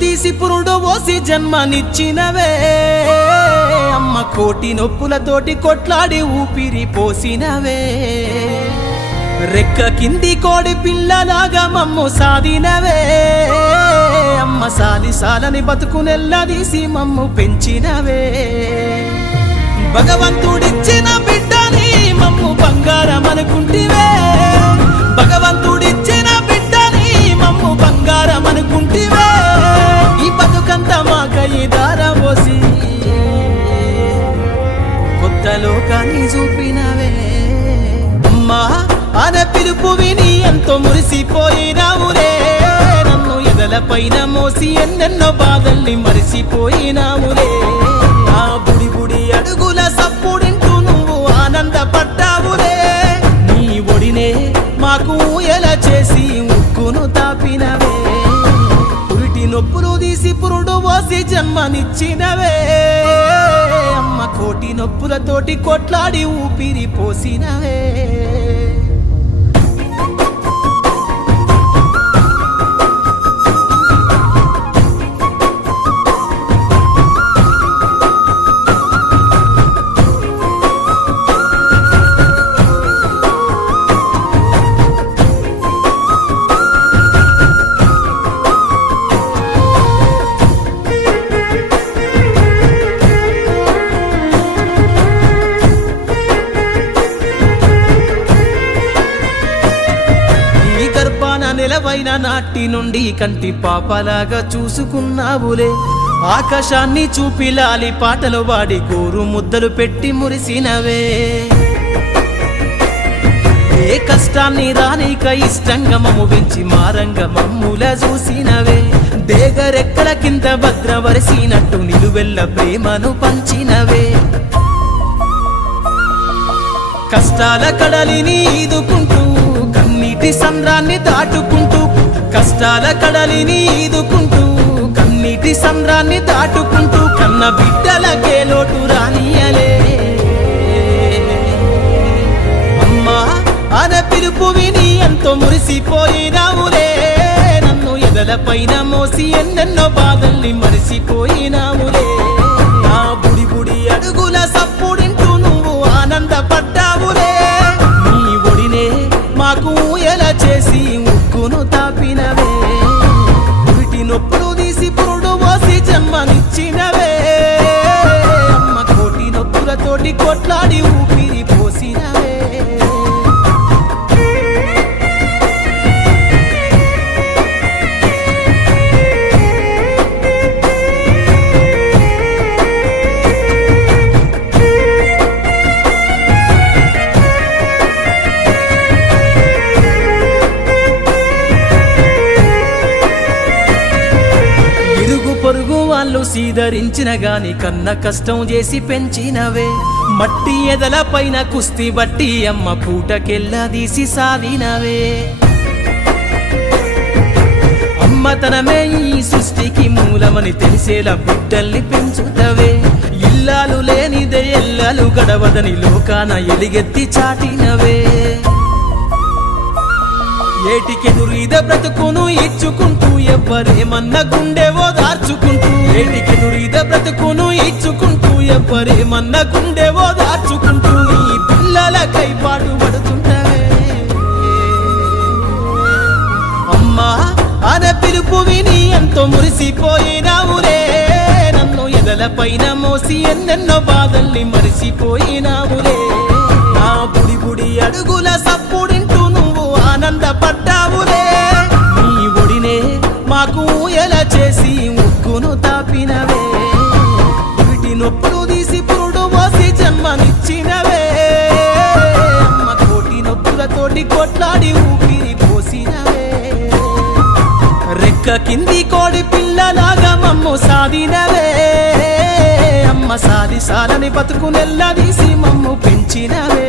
తీసి పురుడు పోసి జన్మనిచ్చినవే అమ్మ కోటి నొప్పులతోటి కొట్లాడి ఊపిరి పోసినవే రెక్క కింది కోడి పిల్లలాగా మమ్ము సాధినవే అమ్మ సాలి సాలని బతుకునెల్లదీసి మమ్ము పెంచినవే భగవంతుడిచ్చిన బిడ్డని మమ్ము బంగారం అనుకుంటివే భగవంతుడిచ్చిన బిడ్డని మమ్ము బంగారం అనుకుంటివే ఈ బతుకంత మాకై దారబోసి కొత్త లోకాన్ని చూపినవే అమ్మా అనే పిలుపు విని ఎంతో మురిసిపోయినావురే నన్ను ఎదలపైన మోసి ఎన్నెన్నో బాధల్ని మరిసిపోయినావురే ఆ బుడి బుడి అడుగుల సప్పుడింటూ నువ్వు ఆనందపడ్డావురే నీ ఒడినే మాకు ఎలా చేసి ఉక్కును తాపినవే పురిటి నొప్పులు తీసి పురుడు పోసి జన్మనిచ్చినవే అమ్మ కోటి నొప్పులతోటి కొట్లాడి ఊపిరి పోసినవే నెలవైన నాటి నుండి కంటి పాపలాగా చూసుకున్నావులే ఆకాశాన్ని చూపి లాలి పాటలు వాడి గోరు ముద్దలు పెట్టి మురిసినవే ఏ కష్టాన్ని రానిక ఇష్టంగా మమ్ము పెంచి మారంగ మమ్ముల చూసినవే దేగరెక్కల కింద భద్రవరిసినట్టు నిలువెల్ల ప్రేమను పంచినవే కష్టాల కడలిని ఈదుకుంటూ కన్నీటి సంద్రాన్ని దాటుకుంటూ కష్టాల కడలిని ఈదుకుంటూ కన్నీటి సంద్రాన్ని దాటుకుంటూ కన్న బిడ్డలకే లోటు రానియలే అమ్మా అనే పిలుపు విని ఎంతో మురిసిపోయినావులే నన్ను ఎదలపైన మోసి ఎన్నెన్నో బాధల్ని మరిసిపోయినావులే నా బుడి బుడి అడుగుల సప్పుడింటూ నువ్వు ఆనందపడ్డావులే నీ ఒడినే మాకు ఎలా చేసి ఉక్కును తాపినవే పురిటి నొప్పులు తీసి పురుడు పోసి జన్మనిచ్చినవే అమ్మ కోటి నొప్పులతోటి కొట్లాడి ఊపిరి పోసినవే పొరుగు వాళ్ళు సీదరించిన గాని కన్న కష్టం చేసి పెంచినవే మట్టి ఎదల పైన కుస్తీ బట్టి అమ్మ పూటకెళ్ళదీసి సాధినవే అమ్మతనమే ఈ సృష్టికి మూలమని తెలిసేలా బిడ్డల్ని పెంచుతవే ఇల్లాలు లేనిదే ఎల్లాలు గడవదని లోకాన ఎలిగెత్తి చాటినవే ఏటికెదురు ఇద బ్రతుకును ఇచ్చుకుంటూ ఎవ్వరేమన్న గుండెవో దార్చుకుంటూ ఏటికెదురు ఇద బ్రతుకును ఇచ్చుకుంటూ ఎవ్వరేమన్న గుండెవో దార్చుకుంటూ ఈ పిల్లలకై పాటు పడుతుంటవే అమ్మా అనే పిలుపు విని ఎంతో మురిసిపోయినావులే నన్ను ఎదలపైన మోసి ఎన్నెన్నో బాధల్ని మరిసిపోయినావులే నా బుడి బుడి అడుగుల సప్పుడింటూ నువ్వు ఆనందపడ్డావులే నీ ఒడినే మాకు ఎలా చేసి ఉక్కును తాపినవే పురిటి నొప్పులు తీసి పురుడు పోసి జన్మనిచ్చినవే అమ్మ కోటి నొప్పులతోటి కొట్లాడి ఊపిరి పోసినవే రెక్క కింది కోడి పిల్లలాగా మమ్ము సాధినవే అమ్మ సాలి సాలని బతుకునెల్లదీసి మమ్ము పెంచినవే